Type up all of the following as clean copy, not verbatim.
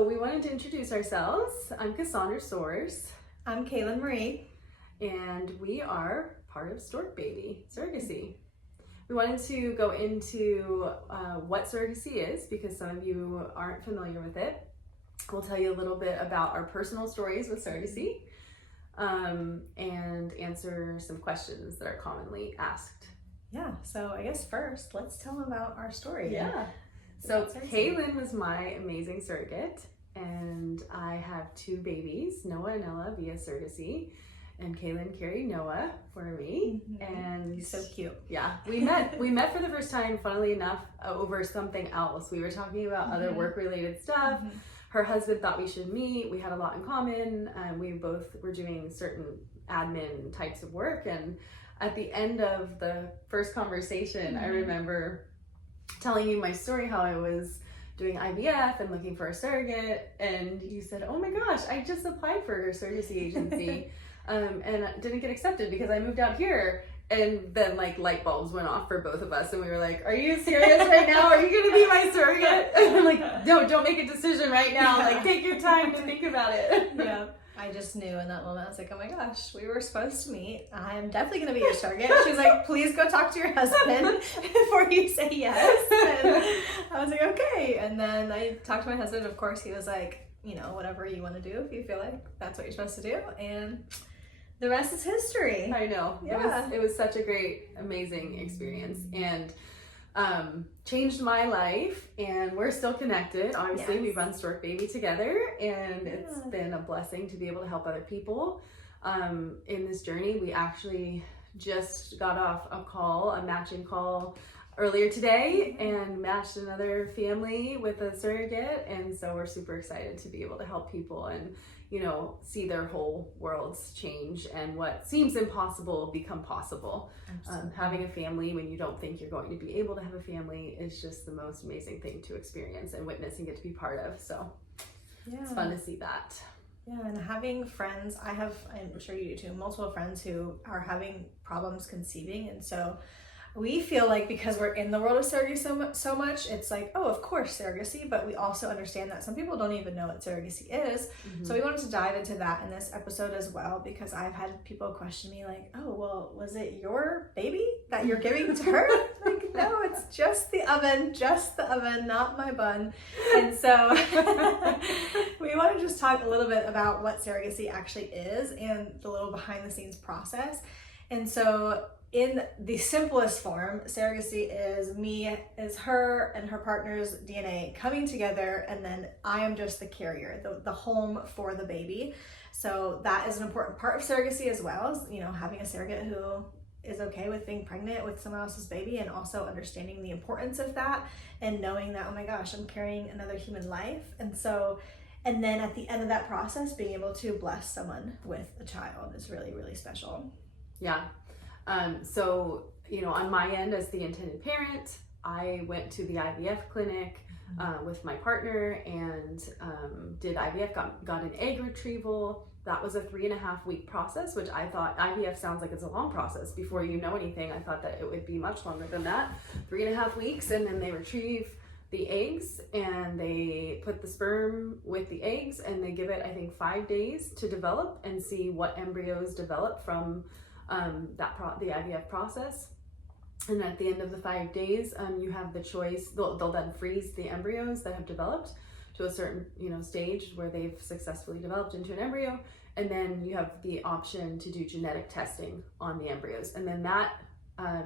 So we wanted to introduce ourselves. I'm Cassandra Soares. I'm Kaylin Marie. And we are part of Stork Baby, Surrogacy. We wanted to go into what surrogacy is because some of you aren't familiar with it. We'll tell you a little bit about our personal stories with surrogacy and answer some questions that are commonly asked. Yeah, so I guess first, let's tell them about our story. Yeah. So Kaylin was my amazing surrogate, and I have two babies, Noah and Ella, via surrogacy. And Kaylin carried Noah for me, and he's so cute. Yeah, we met for the first time, funnily enough, over something else. We were talking about other work-related stuff. Her husband thought we should meet. We had a lot in common. We both were doing certain admin types of work, and at the end of the first conversation, I remember telling you my story, how I was doing IVF and looking for a surrogate, and you said, "Oh my gosh, I just applied for a surrogacy agency." And didn't get accepted because I moved out here. And then like light bulbs went off for both of us, and we were like, "Are you serious right now? Are you gonna be my surrogate?" And I'm like, "No, don't make a decision right now. Like, take your time to think about it." Yeah. I just knew in that moment, I was like, oh my gosh, we were supposed to meet. I'm definitely gonna be your surrogate. She was like, please go talk to your husband before you say yes. And I was like, okay. And then I talked to my husband. Of course, he was like, you know, whatever you want to do if you feel like that's what you're supposed to do. And the rest is history. I know. Yeah. It was such a great, amazing experience, and changed my life, and we're still connected. Obviously, Yes. we run Stork Baby together, and it's been a blessing to be able to help other people in this journey. We actually just got off a matching call earlier today, and matched another family with a surrogate, and so we're super excited to be able to help people and, you know, see their whole worlds change and what seems impossible become possible. Having a family when you don't think you're going to be able to have a family is just the most amazing thing to experience and witness and get to be part of. So it's fun to see that. Yeah, and having friends, I'm sure you do too, multiple friends who are having problems conceiving, and so we feel like because we're in the world of surrogacy so much, it's like, oh, of course, surrogacy, but we also understand that some people don't even know what surrogacy is. So we wanted to dive into that in this episode as well, because I've had people question me like, oh, well, was it your baby that you're giving to her? Like, no, it's just the oven, not my bun. And so we want to just talk a little bit about what surrogacy actually is and the little behind the scenes process. And so in the simplest form, surrogacy is her and her partner's DNA coming together, and then I am just the carrier, the home for the baby. So that is an important part of surrogacy, as well as, you know, having a surrogate who is okay with being pregnant with someone else's baby, and also understanding the importance of that and knowing that, oh my gosh, I'm carrying another human life. And then at the end of that process, being able to bless someone with a child is really, really special. Yeah. So, you know, on my end as the intended parent, I went to the IVF clinic with my partner and did IVF, got an egg retrieval. That was a 3.5 week process, which I thought, IVF sounds like it's a long process. Before you know anything, I thought that it would be much longer than that. 3.5 weeks, and then they retrieve the eggs and they put the sperm with the eggs, and they give it, I think, 5 days to develop and see what embryos develop from the IVF process. And at the end of the 5 days, you have the choice. They'll then freeze the embryos that have developed to a certain, you know, stage where they've successfully developed into an embryo, and then you have the option to do genetic testing on the embryos, and then that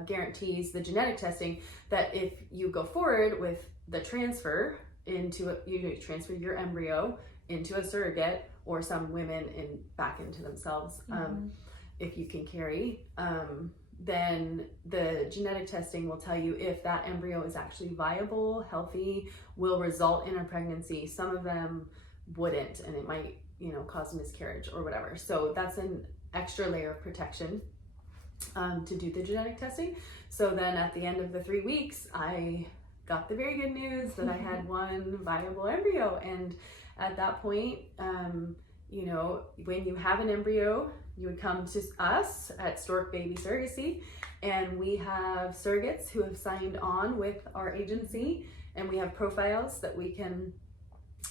guarantees the genetic testing that if you go forward with the transfer you transfer your embryo into a surrogate, or some women back into themselves. If you can carry, then the genetic testing will tell you if that embryo is actually viable, healthy, will result in a pregnancy. Some of them wouldn't, and it might, you know, cause miscarriage or whatever. So that's an extra layer of protection to do the genetic testing. So then at the end of the 3 weeks, I got the very good news that I had one viable embryo. And at that point, you know, when you have an embryo, you would come to us at Stork Baby Surrogacy, and we have surrogates who have signed on with our agency, and we have profiles that we can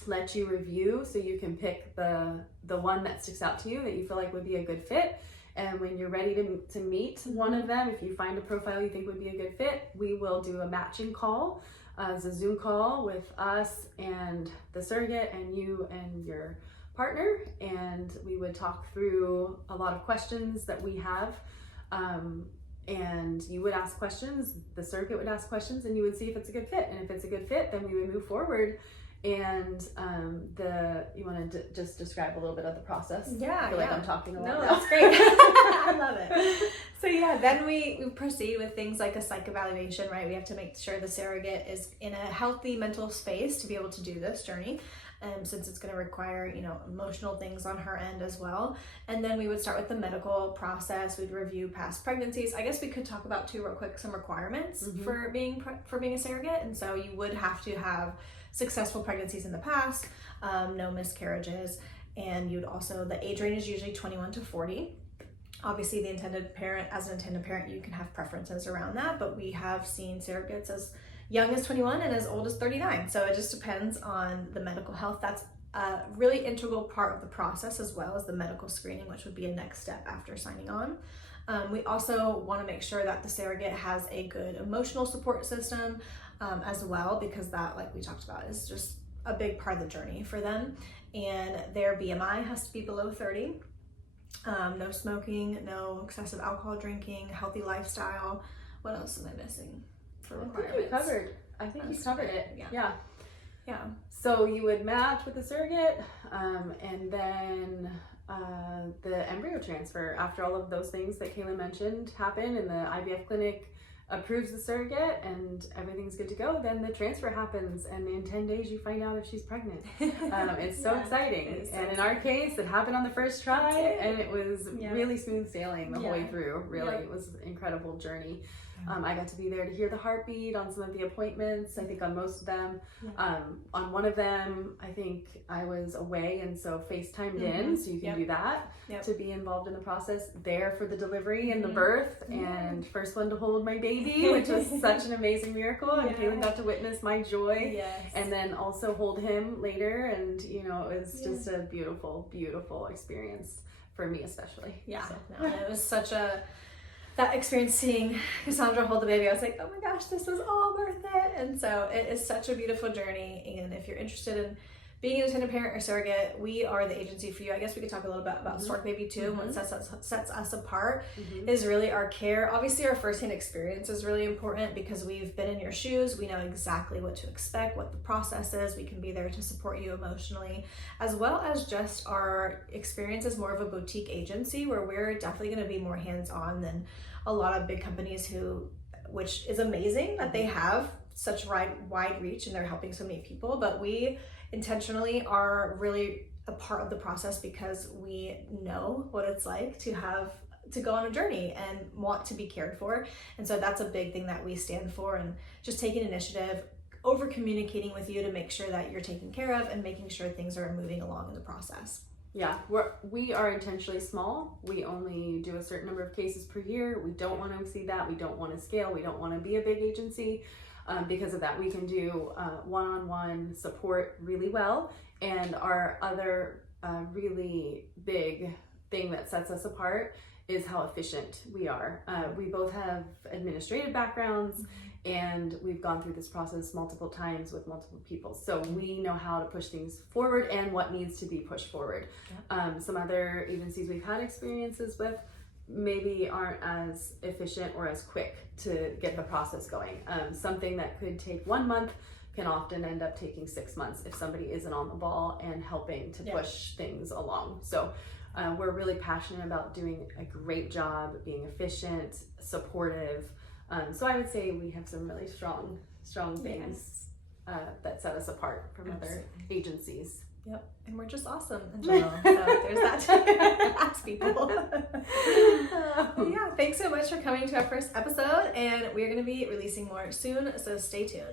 let you review so you can pick the one that sticks out to you that you feel like would be a good fit. And when you're ready to meet one of them, if you find a profile you think would be a good fit, we will do a matching call. It's a Zoom call with us and the surrogate and you and your partner, and we would talk through a lot of questions that we have, and you would ask questions, the surrogate would ask questions, and you would see if it's a good fit. And if it's a good fit, then we would move forward. And you want to just describe a little bit of the process? Yeah, I feel like I'm talking a lot. No, that's great. I love it. So yeah, then we proceed with things like a psych evaluation, right? We have to make sure the surrogate is in a healthy mental space to be able to do this journey. Since it's going to require, emotional things on her end as well. And then we would start with the medical process. We'd review past pregnancies. I guess we could talk about too real quick some requirements for being a surrogate. And so you would have to have successful pregnancies in the past, no miscarriages, and you'd also, the age range is usually 21 to 40. Obviously, as an intended parent, you can have preferences around that, but we have seen surrogates as young as 21 and as old as 39. So it just depends on the medical health. That's a really integral part of the process, as well as the medical screening, which would be a next step after signing on. We also want to make sure that the surrogate has a good emotional support system as well, because that, like we talked about, is just a big part of the journey for them. And their BMI has to be below 30. No smoking, no excessive alcohol drinking, healthy lifestyle. What else am I missing for requirements? I think you covered it. Yeah. So you would match with the surrogate, and then the embryo transfer. After all of those things that Kayla mentioned happen, and the IVF clinic approves the surrogate and everything's good to go, then the transfer happens, and in 10 days you find out if she's pregnant. It's so exciting. And in our case, it happened on the first try, and it was really smooth sailing the whole way through. Really, it was an incredible journey. I got to be there to hear the heartbeat on some of the appointments. I think on most of them. On one of them, I think I was away, and so FaceTimed in, so you can do that to be involved in the process. There for the delivery and the birth, and first one to hold my baby, which was such an amazing miracle. And Kaylin got to witness my joy, and then also hold him later. And it was just a beautiful, beautiful experience for me, especially. It was such that experience, seeing Cassandra hold the baby, I was like, oh my gosh, this was all worth it. And so it is such a beautiful journey. And if you're interested in being an intended parent or surrogate, we are the agency for you. I guess we could talk a little bit about Stork Baby too. What sets us apart is really our care. Obviously, our firsthand experience is really important because we've been in your shoes. We know exactly what to expect, what the process is. We can be there to support you emotionally, as well as just our experience as more of a boutique agency, where we're definitely going to be more hands-on than a lot of big companies which is amazing that they have such wide reach and they're helping so many people. But we intentionally are really a part of the process because we know what it's like to go on a journey and want to be cared for. And so that's a big thing that we stand for, and just taking initiative, over communicating with you to make sure that you're taken care of and making sure things are moving along in the process. We are intentionally small. We only do a certain number of cases per year. We don't want to exceed that. We don't want to scale. We don't want to be a big agency. Because of that, we can do one-on-one support really well. And our other really big thing that sets us apart is how efficient we are. We both have administrative backgrounds, and we've gone through this process multiple times with multiple people. So we know how to push things forward and what needs to be pushed forward. Some other agencies we've had experiences with maybe aren't as efficient or as quick to get the process going. Something that could take 1 month can often end up taking 6 months if somebody isn't on the ball and helping to push things along. So we're really passionate about doing a great job, being efficient, supportive. So I would say we have some really strong things that set us apart from other agencies. And we're just awesome in general. So there's that to ask people. Thanks so much for coming to our first episode, and we're going to be releasing more soon, so stay tuned.